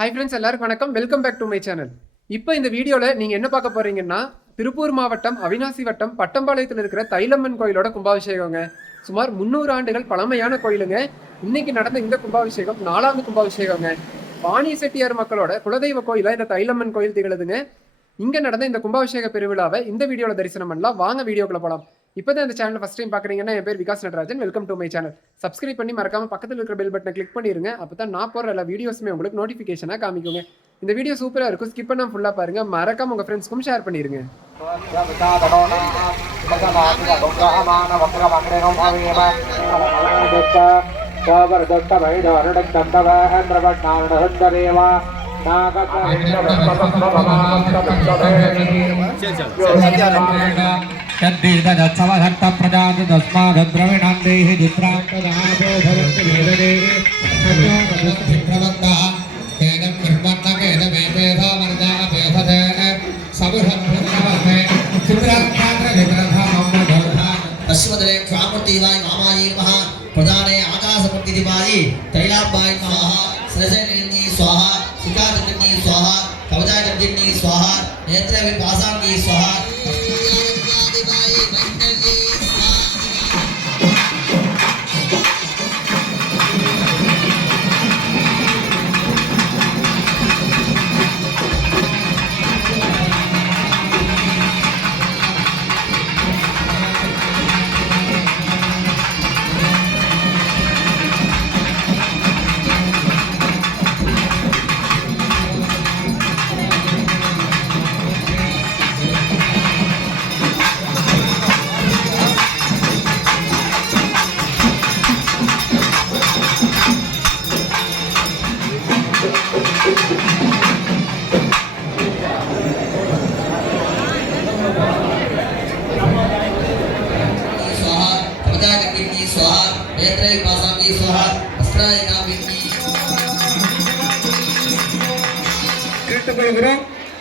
Hi friends, எல்லாருக்கும் வணக்கம். Welcome back to my channel. இப்போ இந்த வீடியோவில் நீங்கள் என்ன பார்க்க போகிறீங்கன்னா, திருப்பூர் மாவட்டம் அவினாசி வட்டம் பட்டம்பாளையத்தில் இருக்கிற தைலம்மன் கோயிலோட கும்பாபிஷேகங்க. சுமார் 300 ஆண்டுகள் பழமையான கோயிலுங்க. இன்னைக்கு நடந்த இந்த கும்பாபிஷேகம் 4வது கும்பாபிஷேகங்க. வாணிய செட்டியார் மக்களோட குலதெய்வ கோயிலாக இந்த தைலம்மன் கோயில் திகழுதுங்க. இங்கே நடந்த இந்த கும்பாபிஷேக பெருவிழாவை இந்த வீடியோவில் தரிசனம் பண்ணலாம். வாங்க வீடியோக்குள்ள போகலாம். இப்போ தான் இந்த சேனல் ஃபஸ்ட் டைம் பார்க்குறீங்கன்னா, என் பேர் Vikas Natarajan. Welcome to my channel. Subscribe பண்ணி மறக்காம பக்கத்தில் இருக்கிற பெல் பட்டனை கிளிக் பண்ணிடுங்க. அப்போ தான் நான் போடுற எல்லா வீடியோஸுமே உங்களுக்கு நோட்டிஃபிகேஷனாக காமிக்குங்க. இந்த வீடியோ சூப்பராக இருக்கும். ஸ்கிப் பண்ணால் ஃபுல்லாக பாருங்க. மறக்காம உங்கள் ஃப்ரெண்ட்ஸ்க்கும் ஷேர் பண்ணிடுங்க. यद्दीदत्सवहर्त प्रजात तस्माद्द्रविणं देहि दुत्रान्तदाभोधरत्तिवेददेः केदं ब्रह्मण्डकेदमेवेधो मर्दापेधते सविहत्प्रतिमते चित्रान्तान्द्रविग्रहमोधोधा पश्चिमदले स्वामूर्तिवाय मामायी नमः प्रधाने आकाशमूर्तिवायी तैलाम्बाय नमः सरसनिन्नी स्वाहा शिखाचक्रन्नी स्वाहा कवचाचक्रन्नी स्वाहा नेत्रविपासान्नी स्वाहा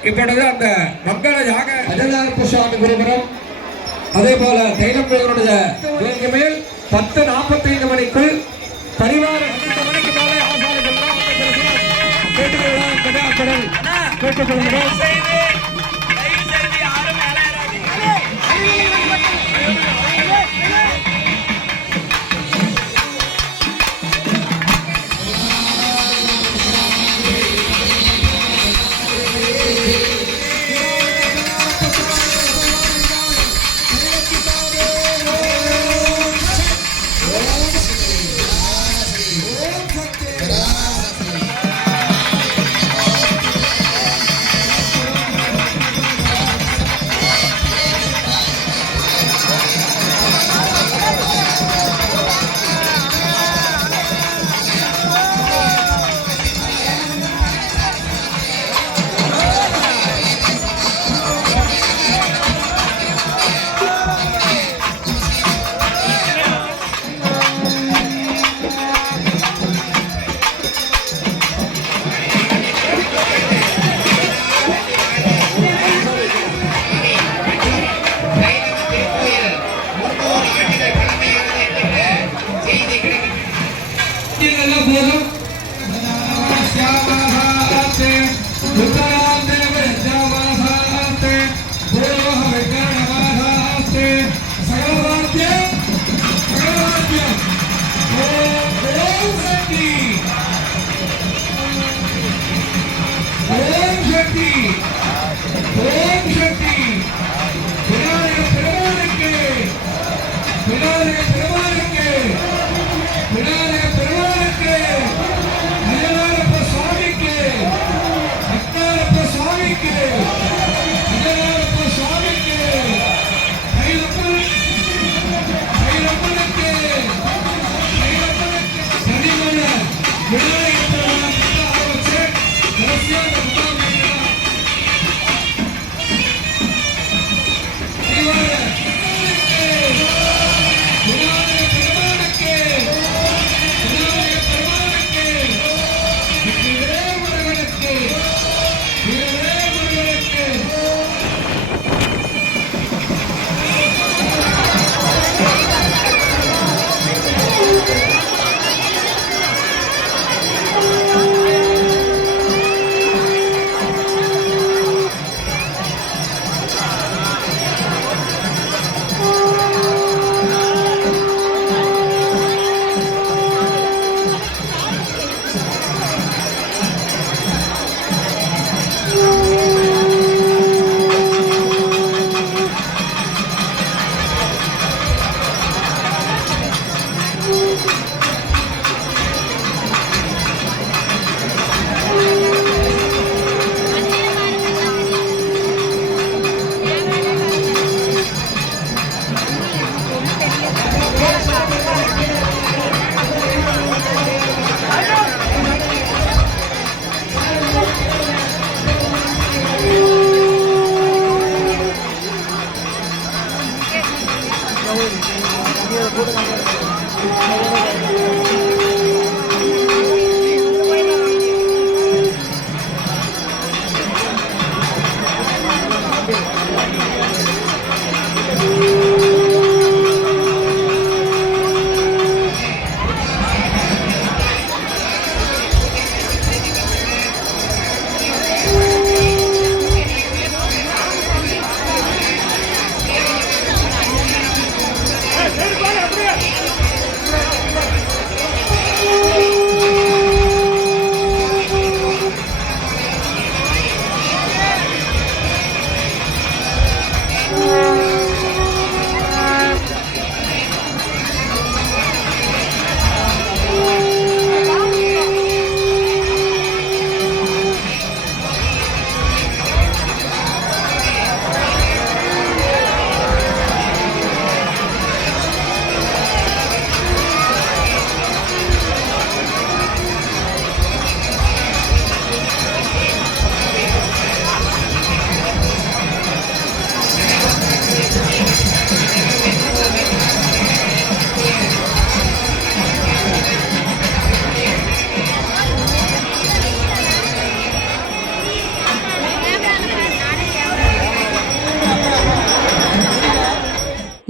இப்பொழுது அந்த மங்கள யாக அஜதார்த்த சுவாமி குருபுரம் அதே போல தைலம்பேருடைய மேல் 10:45 மணிக்குள் பரிவார 2 மணிக்கு மேலே ஆசாரிகள் கேட்டுக்கொள்கிறோம்.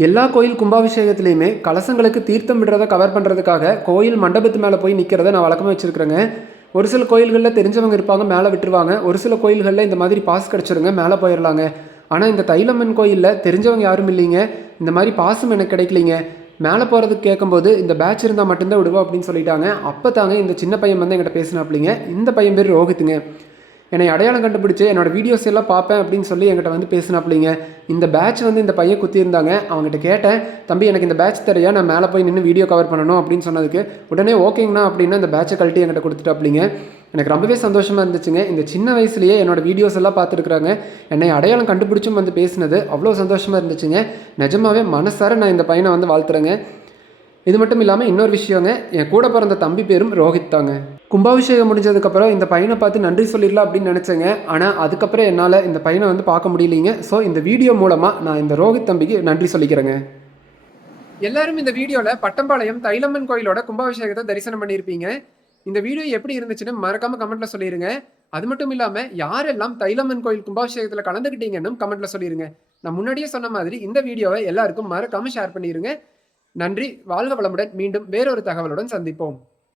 எல்லா கோயில் கும்பாபிஷேகத்துலேயுமே கலசங்களுக்கு தீர்த்தம் விடுறதை கவர் பண்ணுறதுக்காக கோயில் மண்டபத்து மேலே போய் நிற்கிறத நான் வழக்கமாக வச்சுருக்கிறேங்க. ஒரு சில கோயில்களில் தெரிஞ்சவங்க இருப்பாங்க, மேலே விட்டுருவாங்க. ஒரு சில கோயில்களில் இந்த மாதிரி பாஸ் கிடச்சிருங்க, மேலே போயிடலாங்க. ஆனால் இந்த தைலம்மன் கோயிலில் தெரிஞ்சவங்க யாரும் இல்லைங்க. இந்த மாதிரி பாஸும் எனக்கு கிடைக்கலிங்க. மேலே போகிறதுக்கு கேட்கும்போது இந்த பேட்ச் இருந்தால் மட்டும்தான் விடுவோம் அப்படின்னு சொல்லிட்டாங்க. அப்போ தாங்க இந்த சின்ன பையன் வந்து என்கிட்ட பேசினாப்பிலிங்க. இந்த பையன் பேர் ரோஹித்துங்க. என்னை அடையாளம் கண்டுபிடிச்சி என்னோடய வீடியோஸ் எல்லாம் பார்ப்பேன் அப்படின்னு சொல்லி என்கிட்ட வந்து பேசினாப்பிலிங்க. இந்த பேட்ச் வந்து இந்த பையன் குத்தியிருந்தாங்க. அவங்ககிட்ட கேட்டேன், தம்பி எனக்கு இந்த பேட்ச் தரையா, நான் மேலே போய் நின்று வீடியோ கவர் பண்ணணும் அப்படின்னு சொன்னதுக்கு உடனே ஓகேங்கண்ணா அப்படின்னா இந்த பேட்சை கழட்டி என்கிட்ட கொடுத்துட்டாப்பிலிங்க. எனக்கு ரொம்பவே சந்தோஷமாக இருந்துச்சுங்க. இந்த சின்ன வயசுலேயே என்னோடய வீடியோஸ் எல்லாம் பார்த்துருக்குறாங்க. என்னை அடையாளம் கண்டுபிடிச்சும் வந்து பேசினது அவ்வளோ சந்தோஷமாக இருந்துச்சுங்க. நிஜமாவே மனசார நான் இந்த பையனை வந்து வாழ்த்துறேங்க. இது மட்டும் இல்லாமல் இன்னொரு விஷயங்க, என் கூட பிறந்த தம்பி பேரும் ரோஹித் தாங்க. கும்பாபிஷேகம் முடிஞ்சதுக்கப்புறம் இந்த பையனை பார்த்து நன்றி சொல்லிடலாம் அப்படின்னு நினச்சேங்க. ஆனால் அதுக்கப்புறம் என்னால் இந்த பையனை வந்து பார்க்க முடியலைங்க. ஸோ இந்த வீடியோ மூலமாக நான் இந்த ரோஹித் தம்பிக்கு நன்றி சொல்லிக்கிறேங்க. எல்லாரும் இந்த வீடியோவில் பட்டம்பாளையம் தைலம்மன் கோயிலோட கும்பாபிஷேகத்தை தரிசனம் பண்ணியிருப்பீங்க. இந்த வீடியோ எப்படி இருந்துச்சுன்னு மறக்காமல் கமெண்ட்டில் சொல்லிடுங்க. அது மட்டும் இல்லாமல் யாரெல்லாம் தைலம்மன் கோயில் கும்பாபிஷேகத்தில் கலந்துக்கிட்டீங்கன்னு கமெண்ட்டில் சொல்லிடுங்க. நான் முன்னாடியே சொன்ன மாதிரி இந்த வீடியோவை எல்லாருக்கும் மறக்காமல் ஷேர் பண்ணிடுங்க. நன்றி, வாழ்க வளமுடன். மீண்டும் வேறொரு தகவலுடன் சந்திப்போம்.